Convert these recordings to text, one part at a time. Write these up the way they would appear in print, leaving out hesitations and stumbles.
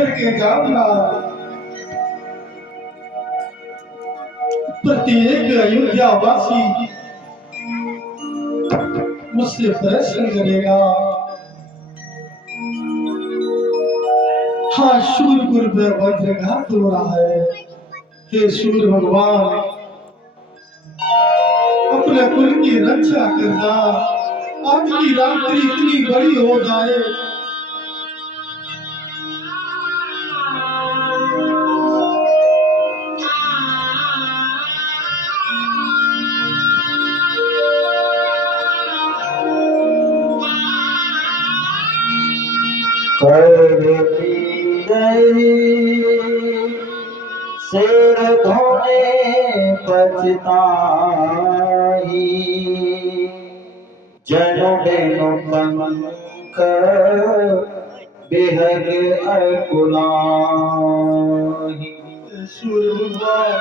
करके जानना, प्रत्येक अयोध्यावासी मुझसे प्रश्न करेगा, हाँ शूरपुर पे वज्रघात हो रहा है, हे सूर्य भगवान अपने कुल की रक्षा करना, आज की रात्रि इतनी बड़ी हो जाए सिर धोने पछताई, जनु बेनु पंख बेहद अकुलाई। सूर्य भगवान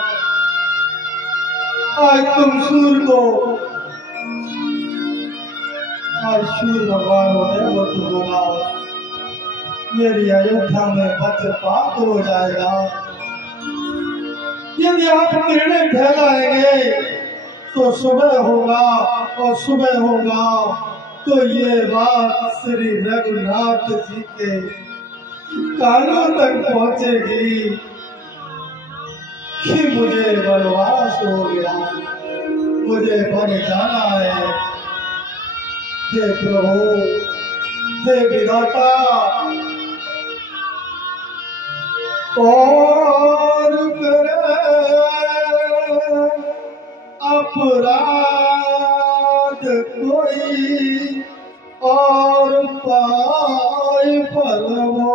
आज तुम सूर्य को, आज सूर्य भगवान होने वो तो होगा, मेरी अयोध्या में वज्रपात हो जाएगा। यदि आप किरणें फैलाएंगे तो सुबह होगा, और सुबह होगा तो ये बात श्री रघुनाथ जी के कानों तक पहुंचेगी कि मुझे वनवास हो गया, मुझे वन जाना है। हे प्रभु, हे विधाता, और करे अपराध कोई और पाए फल वो,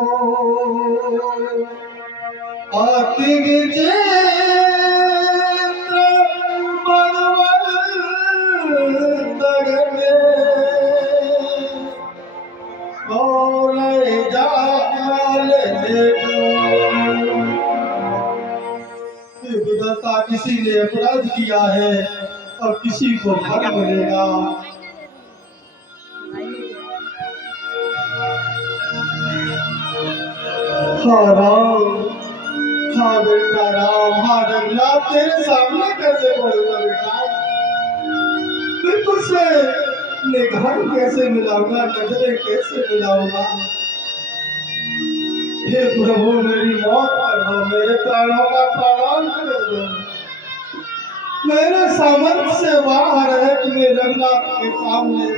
अति विचित्र भगवत में और जाल विधाता, किसी ने अपराध किया है और किसी को फल मिलेगा। हाँ राम, हाँ बेटा राम, हाँ रघुनाथ तेरे सामने कैसे बोलूंगा बेटा, मैं तुझसे निगाह कैसे मिलाऊंगा, नजरें कैसे मिलाऊंगा। हे प्रभु मेरी मौत कर दो, मेरे प्राणों का प्राण कर दो, मेरे सामर्थ्य से बाहर है कि मैं रघुनाथ के सामने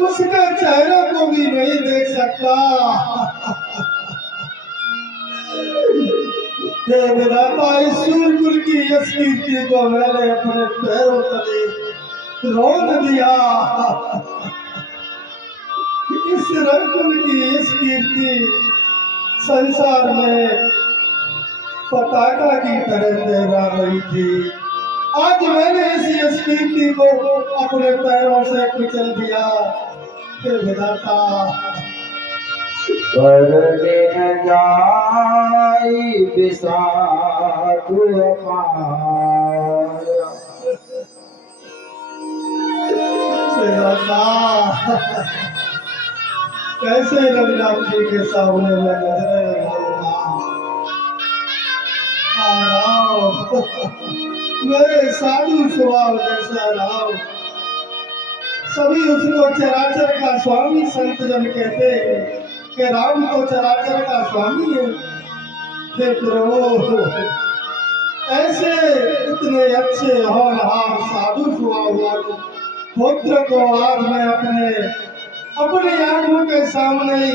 उसके चेहरे को भी नहीं देख सकता। हे विधाता, इस सूर्यकुल की यश कीर्ति को मैंने अपने पैरों तले रोक दिया। इस रघुकुल की इस कीर्ति संसार में पताका की तरह लहरा रही थी, आज मैंने इस यश कीर्ति को अपने पैरों से कुचल दिया। हे विधाता, पर दिन जाई विषादु अपार, विधाता कैसे रघुनाथ जी के सामने मैं नजरें लगाऊंगा। मेरे साधु स्वभाव जैसा राम, सभी उसको चराचर का स्वामी संत जन कहते हैं कि राम तो चराचर का स्वामी है। हे प्रभु, ऐसे इतने अच्छे होनहार साधु स्वभाव वाले पुत्र को आज मैं अपनी आंखों के सामने ही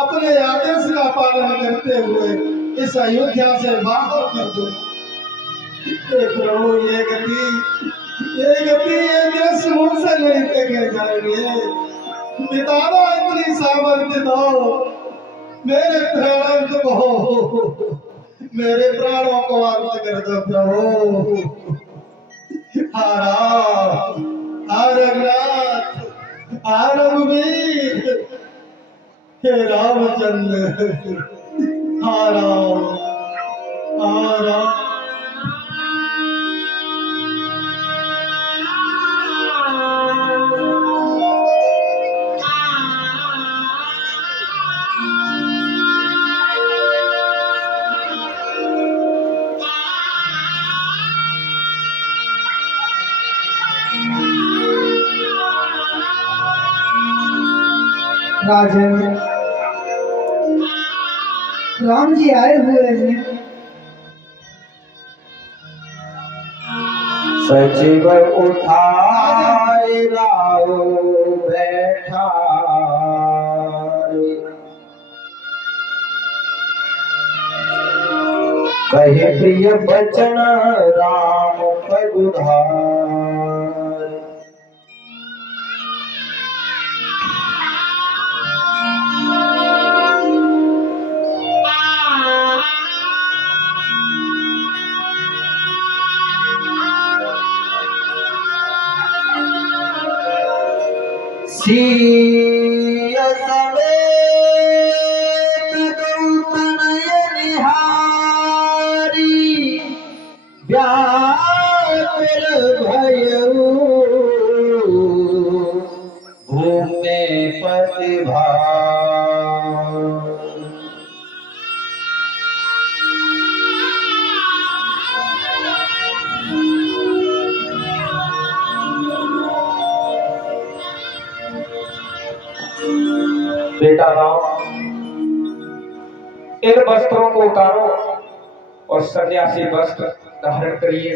अपने आदेश का पालन करते हुए इस अयोध्या से बाहर कर दूं। प्रभु ये गति ये दृश्य मुझसे नहीं देखे जाएंगे। पितारा इतनी सामर्थ्य दो, मेरे प्राणों को अंत कर दो प्रभु। रघुनाथ, रघुवीर, हे रामचंद्र, राम, राम। राजन, राम जी आए हुए हैं। सचिव उठाए राव बैठा, कहे प्रिय बचन राम पगुधार। सिय समेत दूत नयनहारी, व्याकुल भयउ भूमि प्रतिभार। बेटा राम, इन वस्त्रों को उतारो और सन्यासी वस्त्र धारण करिए।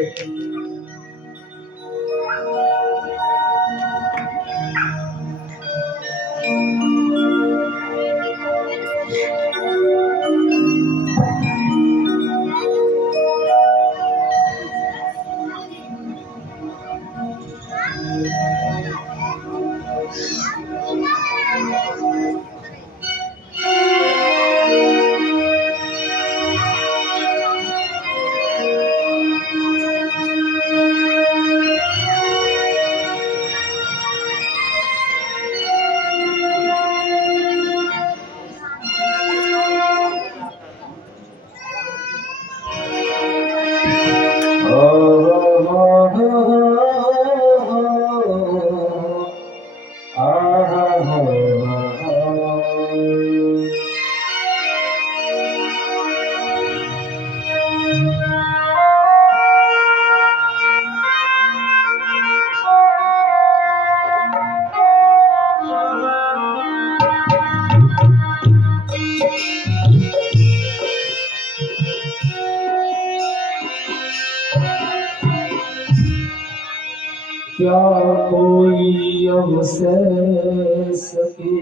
क्या कोई अवसर सके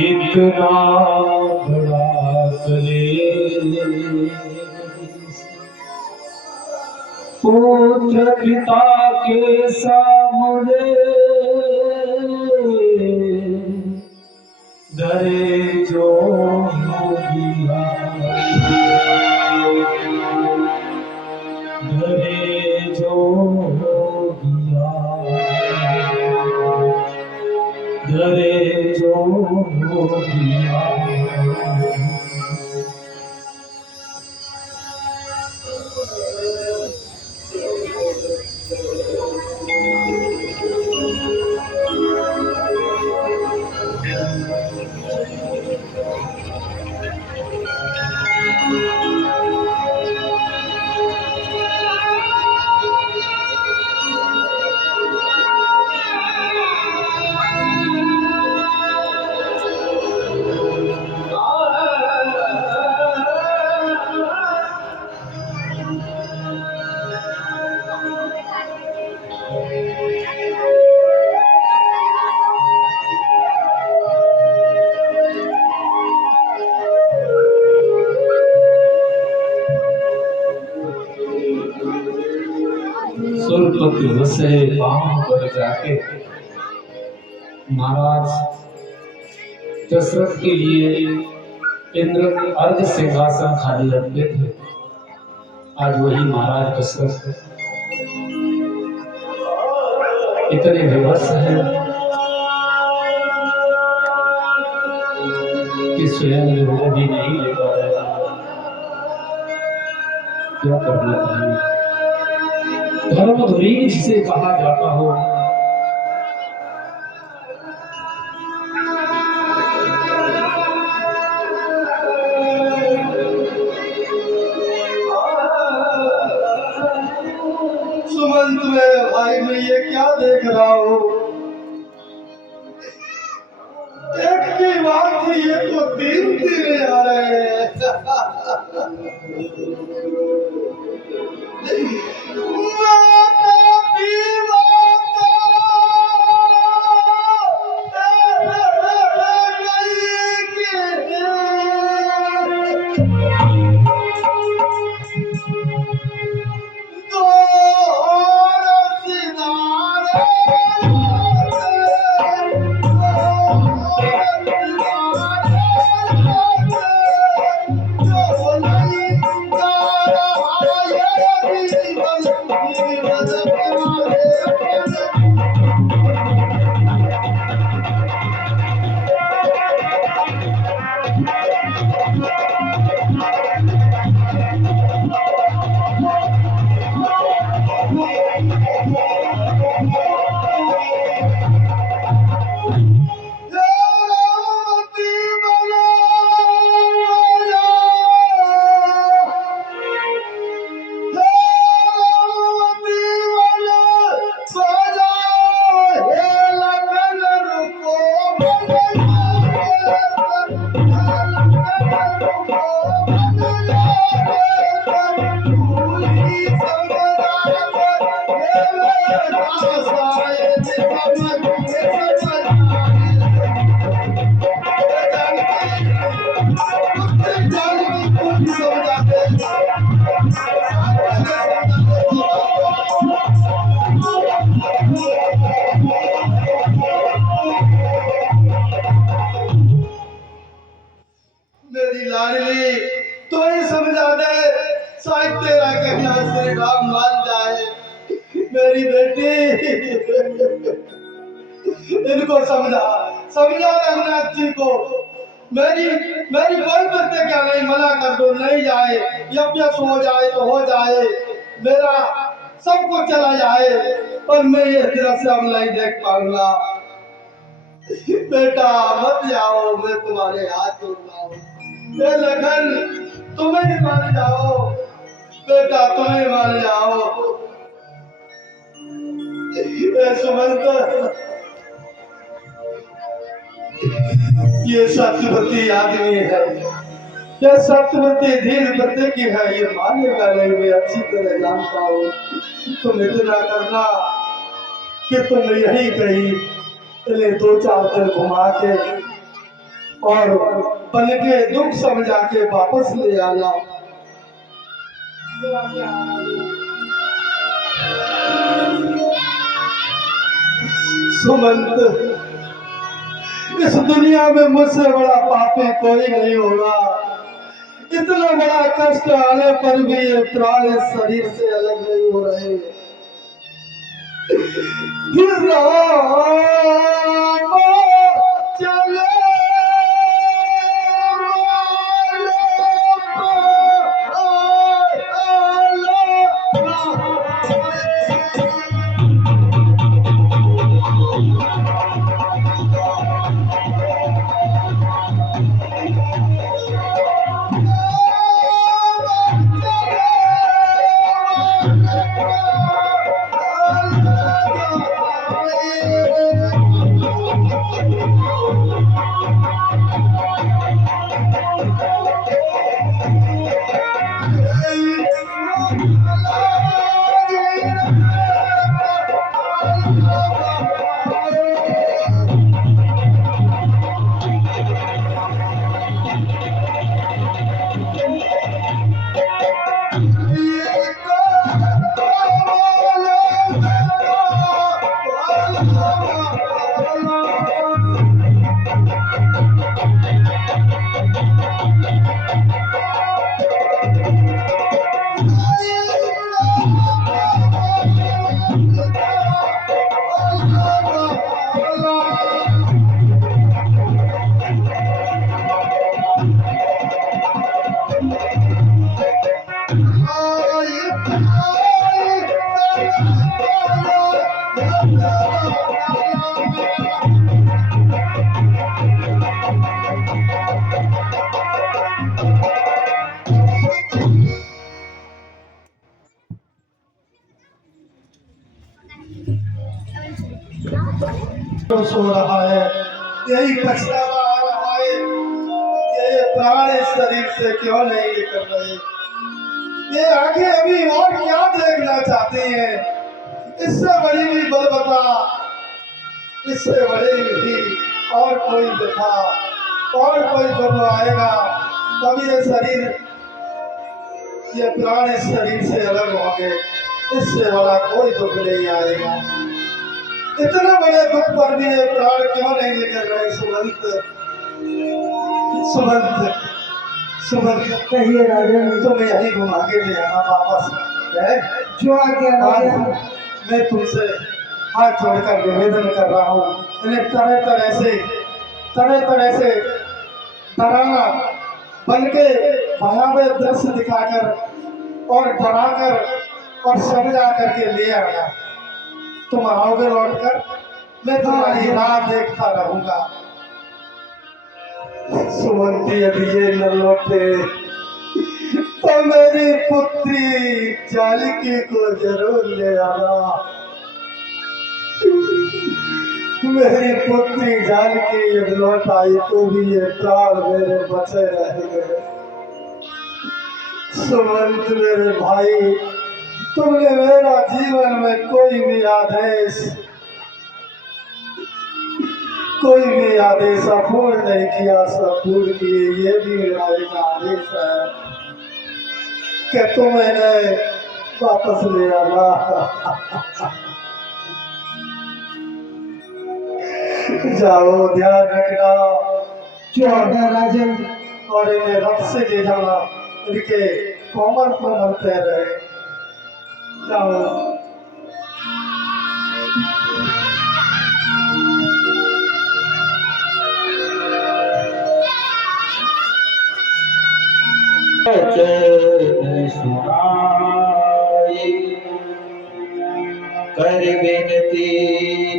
इतना बड़ा करे, पुत्र पिता के सामने डरे जो होगिया, डरे जो होगिया, डरे जो होगिया। सुरपति वसे पांव पर जाके महाराज दशरथ के लिए इंद्र अर्ध सिंहासन खाली रखते थे। आज वही महाराज दशरथ इतने विवश हैं कि स्वयं वो भी नहीं ले पा रहे। क्या करना चाहिए? धर्मधुरी जिसे कहा जाता हो, सुमंत में भाई मैं ये क्या देख रहा हूँ? और ये तो तीन तीन आ रहे हैं। मेरी लाडली तो ही समझा दे, शायद तेरा कहना श्री राम मान जाए। मेरी बेटी इनको समझा समझा रघुनाथ जी को। मेरी मेरी कोई बच्चे क्या नहीं, मना कर दो, नहीं जाए, यज्ञ हो जाए तो हो जाए, मेरा सब कुछ चला जाए, पर मैं ये दृश्य अब नहीं देख पाऊंगा। बेटा मत जाओ, मैं तुम्हारे हाथ जोड़ रहा हूँ। ये लखन तुम्हें ही मान जाओ, बेटा तुम्हें मान जाओ। ये सुमंत, ये सत्यवती आदमी है, ये सत्यवती धीर पत्ते की है, ये मानेगा नहीं, मैं अच्छी तरह जानता हूँ। तुम इतना करना कि तुम यही कहीं इन्हें दो चार दिन घुमा के और बन के दुख समझा के वापस ले आना। सुमंत, इस दुनिया में मुझसे बड़ा पापी कोई नहीं होगा। इतना बड़ा कष्ट आने पर भी ये प्राण इस शरीर से अलग नहीं हो रहे। फिर चले सो रहा है, यही पछतावा आ रहा भाई ये प्राण इस शरीर से क्यों नहीं निकल रहे? ये आंखें अभी और क्या देखना चाहती हैं? इससे बड़ी भी बल बता, इससे बड़ी भी और कोई देखा, और कोई दुख आएगा तब ये शरीर, ये प्राण इस शरीर से अलग होंगे। इससे बड़ा कोई दुख नहीं आएगा। इतने बड़े दुख पर भी ये प्राण क्यों नहीं निकल रहे? सुमंत, सुमंत, सुमंत, कहिए राजन। तुम्हें यही घुमा के ले आना वापस है। जो आ गया राजन। मैं तुमसे हाथ जोड़कर निवेदन कर रहा हूँ, इन्हें तरह तरह से डराना बन के भयावह दृश्य दिखाकर और डराकर और समझा करके ले आना। तुम आओगे लौटकर, मैं तुम्हारी राह देखता रहूंगा। सुमंती यदि ये न लौटे तो मेरी पुत्री जानकी को जरूर ले आना। मेरी पुत्री जानकी यदि लौट आई तो भी ये प्राण मेरे बचे रहेंगे। सुमंत मेरे भाई, तुमने मेरा जीवन में कोई भी आदेश अपूर्ण नहीं किया, सब पूर्ण किए। ये भी मेरा एक आदेश है कि तुम इन्हें वापस ले आना। जाओ, ध्यान रखना। जो आ गया राजन। और इन्हें रथ से ले जाना, इनके कोमर कोमर पैर रहे। जाओ। वचन सुनाई कर बिनती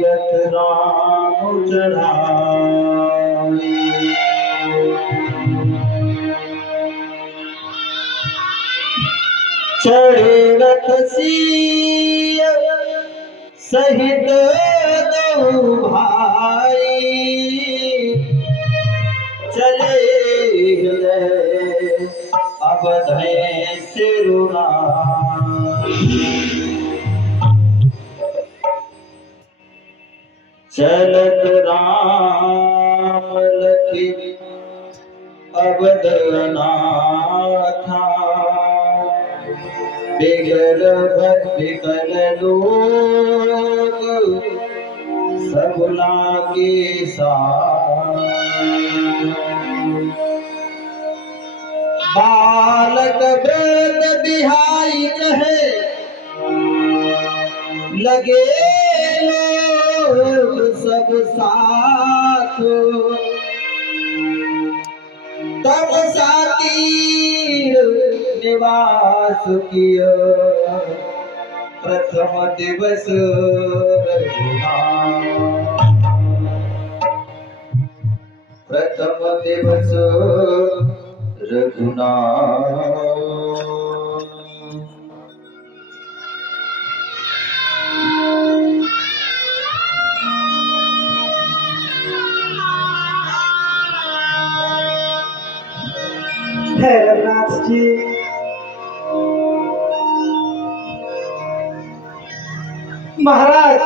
रथ राम चढ़ाई। चढ़े रथ सिय सहित दो भाई, चले अवध सिरुना। चलत राम लखी अवध अनाथा, बिगल लोग सबला के साथ। बालक वेद बिहाई कहे लगे लोग सब साथ। तब सातीर निवास किया प्रथम दिवस प्रथम दिवस रघुनाथ। है रघुनाथ जी। महाराज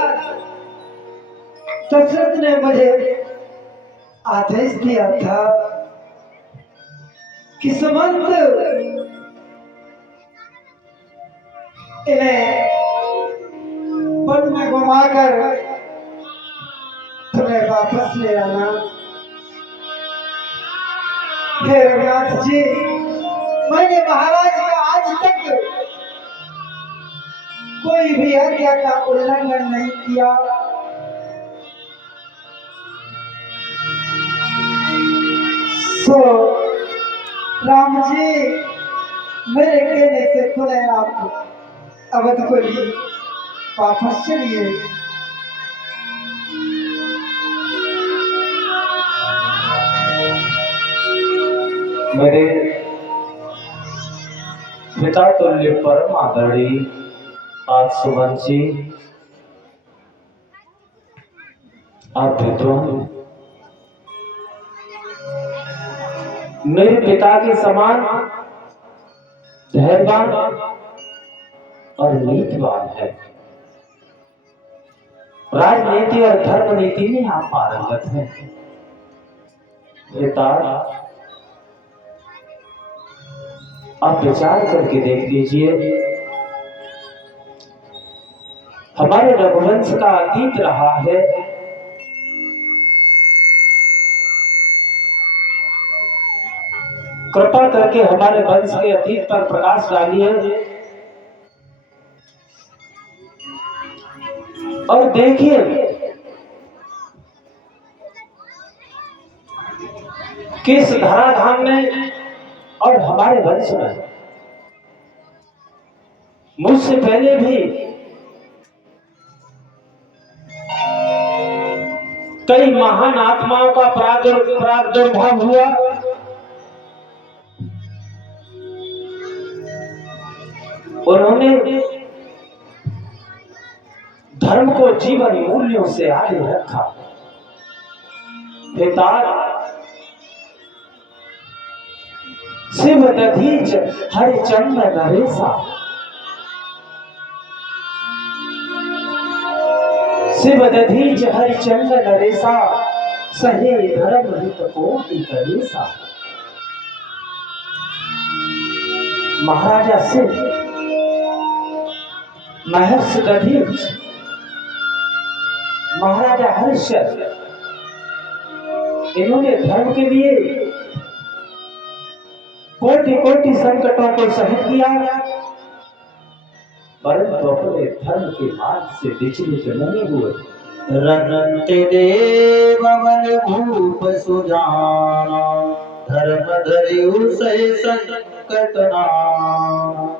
दशरथ ने मुझे आदेश दिया था कि सुमंत इन्हें वन में घुमाकर तुम्हें वापस ले आना। हे रघुनाथ जी, मैंने महाराज का आज तक कोई भी आज्ञा का उल्लंघन नहीं किया। तो राम जी मेरे कहने से खुले आप अवध को लिए वापस चलिए। मेरे पिता तुल्य परम आदरणीय आज सुमन जी, आप विद्वान मेरे पिता के समान धैर्यवान और नीतिवान है। राजनीति और धर्म नीति में आप पारंगत हैं। पिता, आप विचार करके देख लीजिए, हमारे रघुवंश का अतीत रहा है। कृपा करके हमारे वंश के अतीत पर प्रकाश डालिए और देखिए किस धराधाम में और हमारे वंश में मुझसे पहले भी कई महान आत्माओं का प्रादुर्भाव हुआ। उन्होंने धर्म को जीवन मूल्यों से आगे रखा। पिता, शिव दधीच हरिचंद्र नरेसा, शिव दधीच हरिचंद्र नरेसा, सहे धर्म हित कोटि करेसा। महाराजा शिव, महर्षि दधीच, महाराजा हरिश्चंद्र, इन्होंने धर्म के लिए कोटि कोटि संकटों को सहन किया, परंतु अपने धर्म के मार्ग से विचलित नहीं हुए। रनते देववन भूप सुजाना, धर्म धरियु सहि संकट नाना।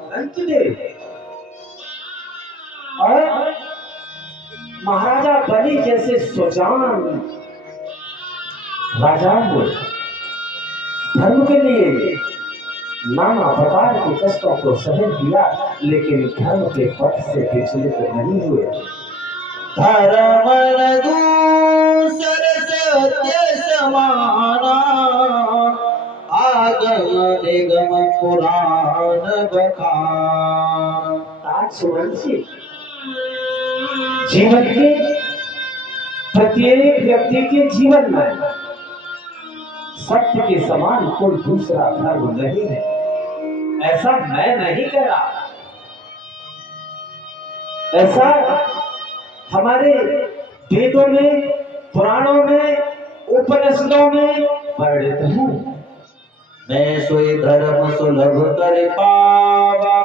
और महाराजा बलि जैसे सुजान राजा हुए, धर्म के लिए नाना प्रकार के कष्टों को सहन किया, लेकिन धर्म के पथ से विचलित नहीं हुए। धर्म दूसर सत्य समाना, आगम निगम पुराण बखान। आज सुवंशी जीवन के प्रत्येक व्यक्ति के जीवन में सत्य के समान कोई दूसरा धर्म नहीं है। ऐसा मैं नहीं कह रहा, ऐसा हमारे वेदों में, पुराणों में, उपनिषदों में वर्णित है। मैं सोई धर्म सुलभ कर पावा,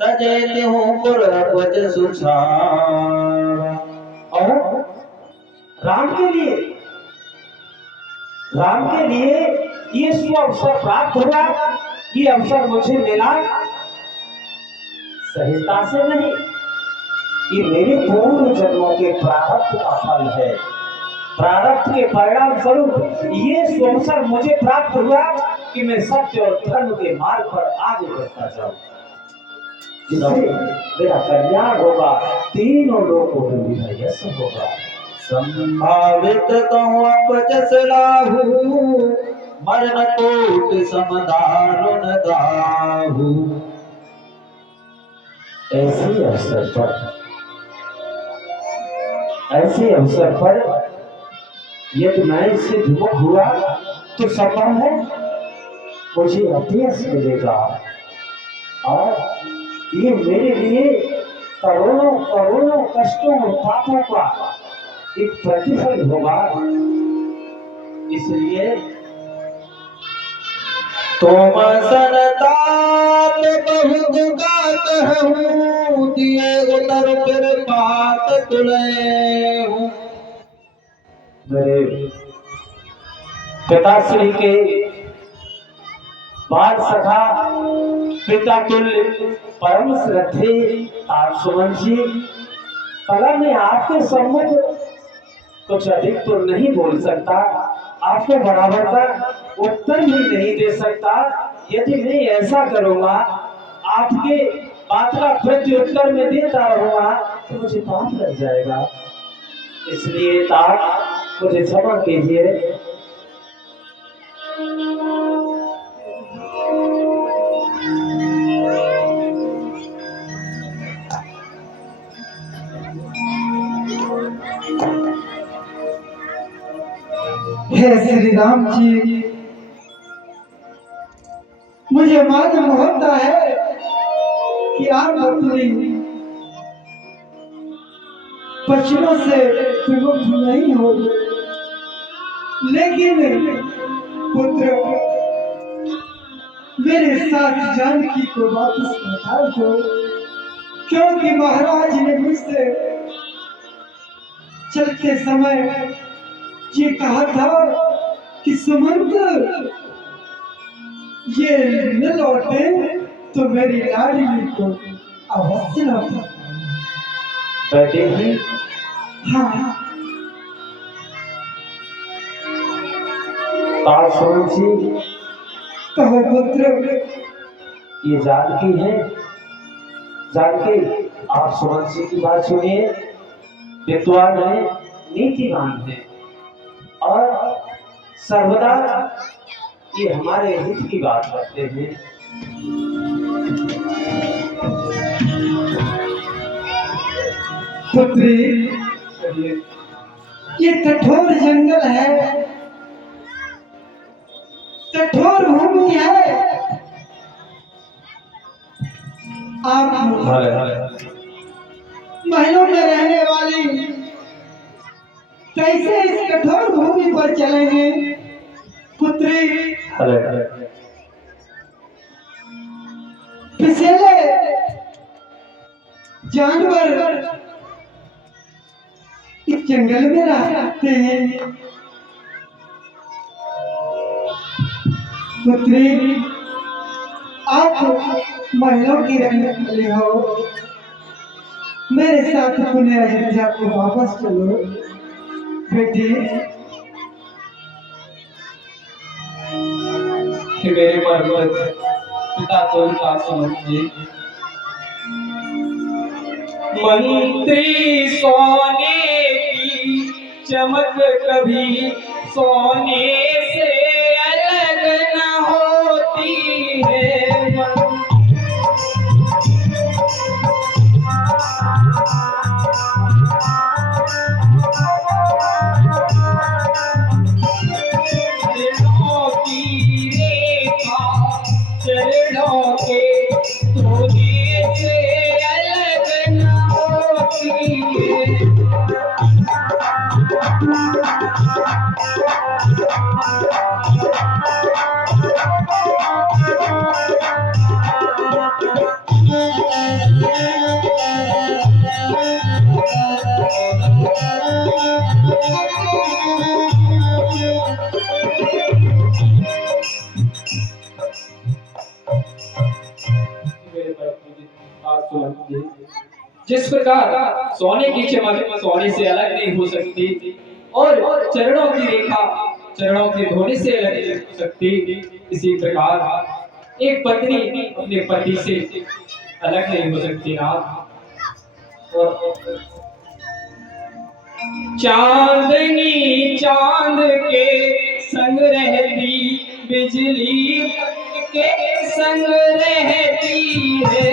तजेति हूँ पुरपद सुछावा। और राम के लिए ये शुभ अवसर प्राप्त हुआ, ये अवसर मुझे मिला सहजता से नहीं, ये मेरे पूर्व जन्मों के प्रारब्ध का फल है। प्रारब्ध के परिणाम स्वरूप ये अवसर मुझे प्राप्त हुआ कि मैं सत्य और धर्म के मार्ग पर आगे बढ़ता जाऊं, जिससे मेरा कल्याण होगा, तीनों लोगों में मेरा यश होगा। संभावित कहूँ अपजस लाहू, मरण कोट समदारुण दाहू। ऐसे अवसर पर यदि मैं इससे विमुख हुआ तो संभव है मुझे अपयश मिलेगा, और ये मेरे लिए करोड़ों करोड़ों कष्टों और पापों का एक प्रतिफल होगा। इसलिए तुम संताप बहुत गात हूँ, दिए उतर फिर बात तुले हूँ। मेरे पिताश्री के बाल सखा, पिता तुल्य परम श्रद्धे सुमन जी, कला में आपके सम्मुख कुछ अधिक तो नहीं बोल सकता, आपको बराबर का उत्तर भी नहीं दे सकता। यदि मैं ऐसा करूंगा, आपके बात का प्रत्युत्तर में देता रहूंगा तो मुझे पाप लग जाएगा। इसलिए तात मुझे क्षमा कीजिए। श्री राम जी, मुझे मालूम होता है कि आप अपनी पश्चिमों से विमुख नहीं हो, लेकिन पुत्र मेरे साथ जानकी को वापस लौटा दो, क्योंकि महाराज ने मुझसे चलते समय ये कहा था कि सुमंत ये न लौटे तो मेरी लाडली को अवश्य लौटा। बैठे हैं। हाँ तारसुमन जी, कहो पुत्र। ये जानकी है। जानकी, आप सुमन सिंह की बात सुनिए। विद्वान है, नीतिवान है और सर्वदा ये हमारे हित की बात करते हैं। पुत्री, ये कठोर जंगल है, कठोर भूमि है। आप महलों में रहने वाली कैसे इस कठोर भूमि पर चलेंगे? पुत्री, पिछले जानवर इस जंगल में रहते हैं। पुत्री, आप महलों की रहने वाली हो, मेरे साथ पुण्य अयोध्या को वापस चलो। बेटी, मेरे पर्वत पिता तुलका समझिए। मंत्री सोने की चमक कभी सोने से अलग न होती है। चरणों की रेखा चरणों के धोने से अलग न होती है। जिस प्रकार सोने की चमक सोने से अलग नहीं हो सकती और चरणों की रेखा चरणों के धोने से अलग नहीं हो सकती, इसी प्रकार एक पत्नी अपने पति से अलग नहीं हो सकती ना। और चांदनी चांद के संग रहती, बिजली के संग रहती है।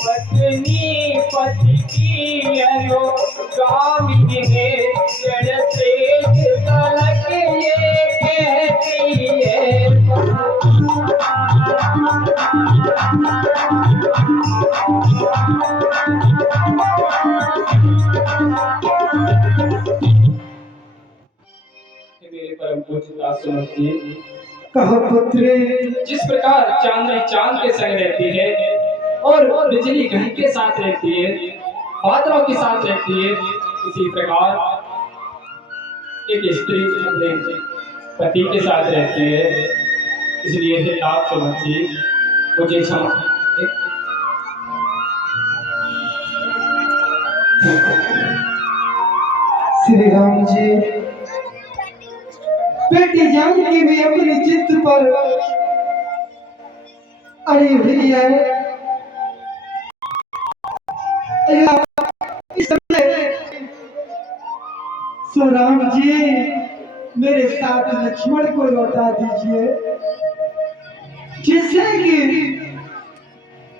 पत्नी पति की अनुगामी है, जड़ से तलक ये कहती है। मेरे परम पूज्य समझिए। कहो पुत्री, जिस प्रकार चांदनी चांद के संग रहती है और बिजली घड़ी के साथ रहती है, बादलों के साथ रहती है, इसी प्रकार एक स्त्री अपने पति के साथ रहती है। इसलिए हे आप समझिए, मुझे क्षमा। श्री राम जी, बेटी जानकी भी अपनी जिद पर अड़ी हुई है। इस समय सो राम जी, मेरे साथ लक्ष्मण को लौटा दीजिए, जिससे कि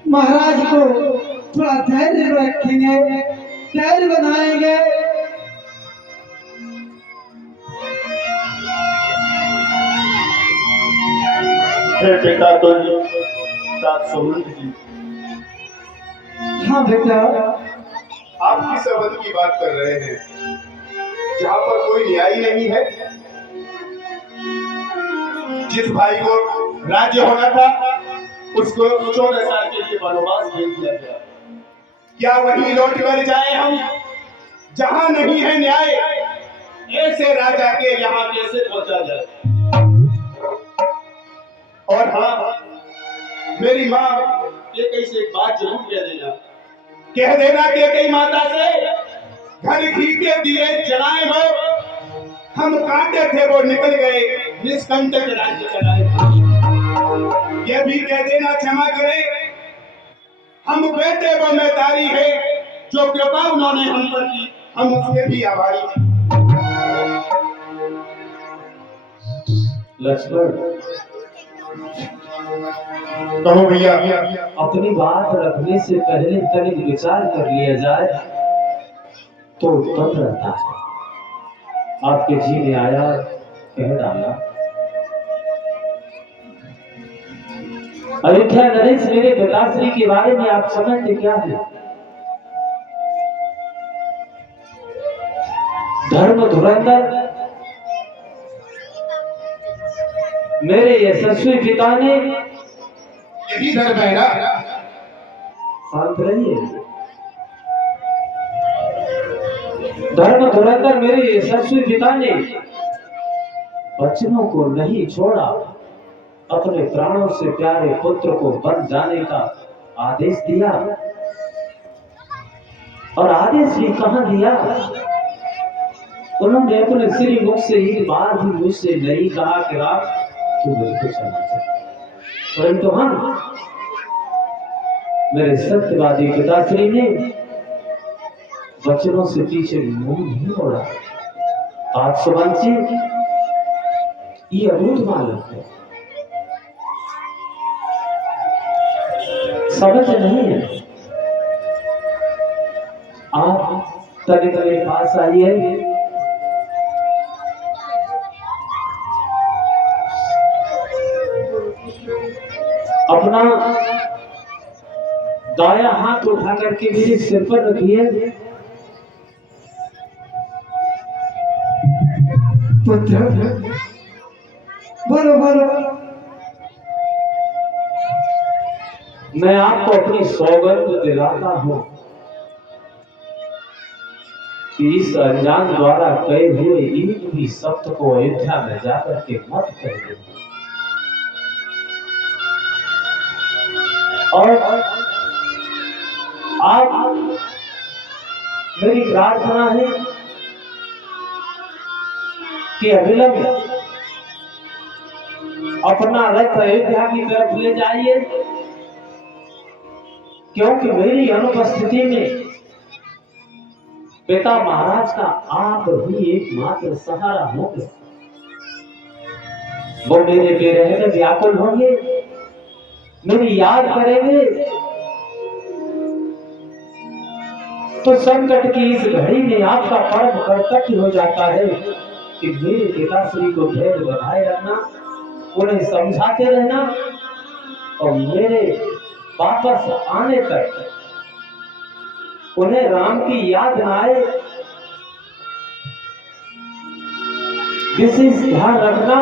महाराज को थोड़ा धैर्य रखेंगे, धैर्य बनाएंगे। हे पिता तुल्य सुमंत जी, हाँ बेटा, आप किस अवध की बात कर रहे हैं जहाँ पर कोई न्याय नहीं है? जिस भाई को राज्य होना था उसको 14 साल के लिए वनवास भेज दिया गया। क्या वही लौट कर जाए हम जहाँ नहीं है न्याय? ऐसे राजा के यहाँ कैसे पहुंचा जाए? और हाँ, मेरी माँ ये कैसे एक बात जरूर कह देना कि कई माता से घर घी के दिए जलाए हो, हम कांटे थे वो निकल गए, निष्कंटक राज्य चलाए। ये भी कह देना क्षमा करे, हम बेटे वो मैदारी है जो कृपा उन्होंने हम पर की, हम उसके भी आभारी हैं। लक्ष्मण, कहो भैया। अपनी बात रखने से पहले तनिक विचार कर लिया जाए तो उत्तम रहता है। आपके जी ने आया, कह डाला। अयोध्या नरेश मेरे पिताश्री के बारे में आप समझते क्या है? धर्म धुरंधर मेरे यशस्वी पिता ने, यही धर्म है ना? शांत रहिए। धर्म धुरंधर मेरे यशस्वी पिता ने बच्चों को नहीं छोड़ा, अपने प्राणों से प्यारे पुत्र को बन जाने का आदेश दिया। और आदेश भी कहां दिया? उन्होंने अपने श्री मुख से एक बार भी मुझसे नहीं कहा कि राम तू बिल्कुल चला जा, परंतु हम मेरे सत्यवादी पिताश्री ने वचनों से पीछे मुंह नहीं मोड़ा। आप सुमंत जी, ये अद्भुत मालूम है, समझ नहीं है। आप तभी मेरे पास आइए। अपना दाया हाथ उठा करके मेरे सिर पर रखिए। पुत्र, बोलो बोलो। मैं आपको अपनी सौगंध दिलाता हूं कि इस अनजान द्वारा कहे हुए एक भी शब्द को अयोध्या में जाकर के मत कहिए। और आप, मेरी प्रार्थना है कि अविलंब अपना रथ अयोध्या की तरफ ले जाइए, क्योंकि मेरी अनुपस्थिति में पिता महाराज का आप ही एकमात्र सहारा होंगे। वो मेरे बेरहम में व्याकुल होंगे, मेरी याद करेंगे, तो संकट की इस घड़ी में आपका परम कर्तव्य हो जाता है कि मेरे पिताश्री को धैर्य बनाए रखना, उन्हें समझाते रहना, और मेरे वापस आने तक उन्हें राम की याद न आए, विशेष ध्यान रखना।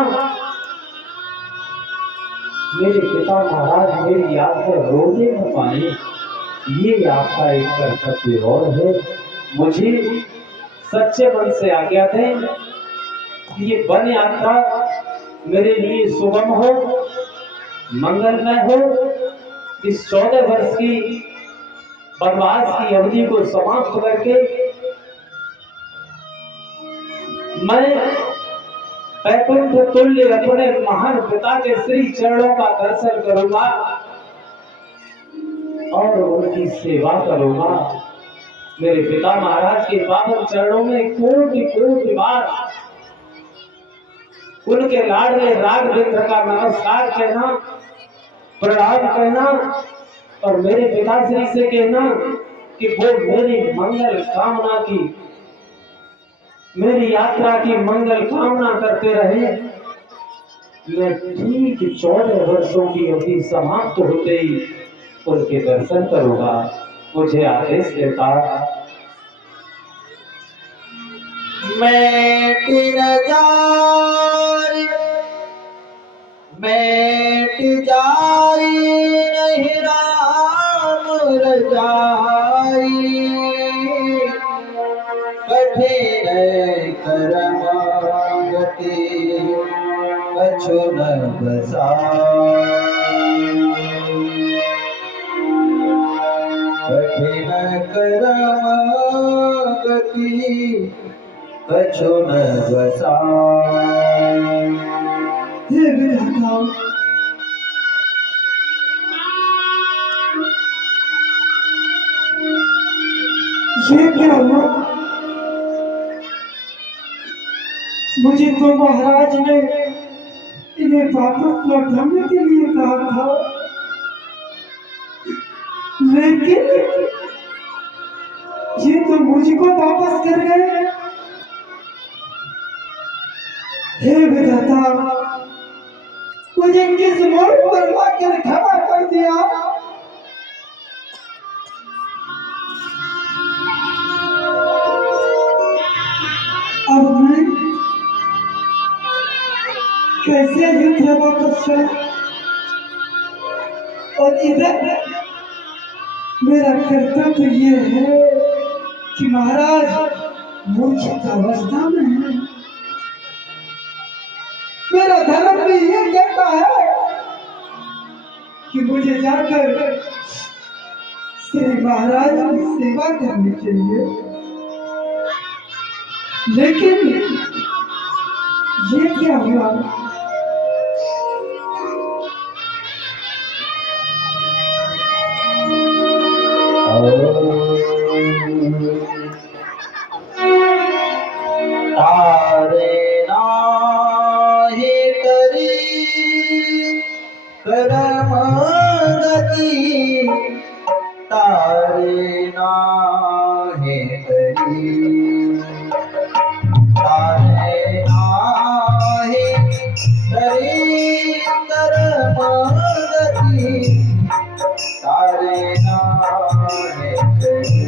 मेरे पिता महाराज मेरी याद पर रोने न पाए, ये आपका एक कर्तव्य और है। मुझे सच्चे मन से आज्ञा दें कि ये वन यात्रा मेरे लिए सुगम हो, मंगलमय हो। इस 14 वर्ष की वनवास की अवधि को समाप्त करके मैं वैकुंठ तुल्य अपने महान पिता के श्री चरणों का दर्शन करूंगा और उनकी सेवा करूंगा। मेरे पिता महाराज के पावन चरणों में कोटि कोटि बार उनके लाडले राग बिंद्र का नमस्कार कहना प्रणाम कहना और मेरे पिताश्री से कहना कि वो मेरी मंगल कामना की, मेरी यात्रा की मंगल कामना करते रहे। मैं ठीक 14 वर्षों की अवधि समाप्त होते ही उनके दर्शन करूंगा। मुझे आदेश देता। मेट जाई नहीं राम रजाई, कठिन करम गति कछु न बसाई, कठिन करम गति कछु न बसाई। हे विधाता, ये क्या हुआ? मुझे तो महाराज ने इन्हें वापस लौटाने के लिए कहा था, लेकिन ये तो मुझको वापस कर गए। हे विधाता, मुझे किस मोड़ पर लाकर खड़ा कर दिया? अब मैं कैसे युद्ध वापस जाऊं? और इधर मेरा कर्तव्य ये है कि महाराज मूर्छित अवस्था में है। मेरा धर्म भी ये कहता है कि मुझे जाकर श्री महाराज की सेवा करनी चाहिए, लेकिन ये क्या हुआ? तारे नाहि करी करम गति, तारे नाहि करी, तारे नाहि करी करम गति, तारे नाहि करी।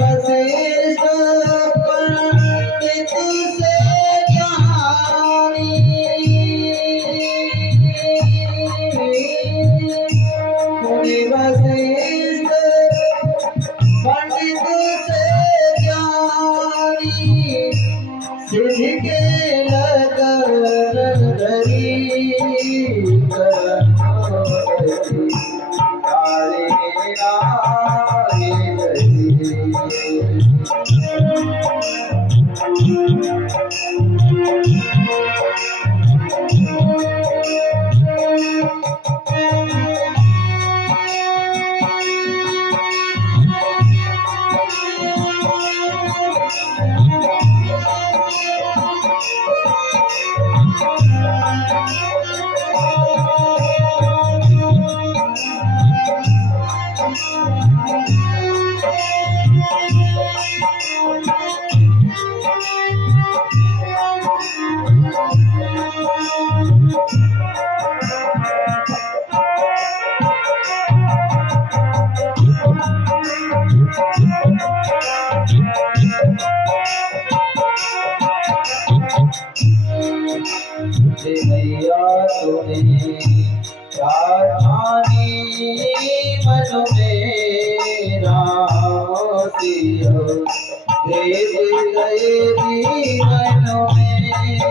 वशिष्ठ पंडित से कहानी, वशिष्ठ पंडित से ज्ञानी, सिद्धि के लगन धरी तारे नाहि मैया तुम्हें ठानी मन में राम भेज गए जीवन में,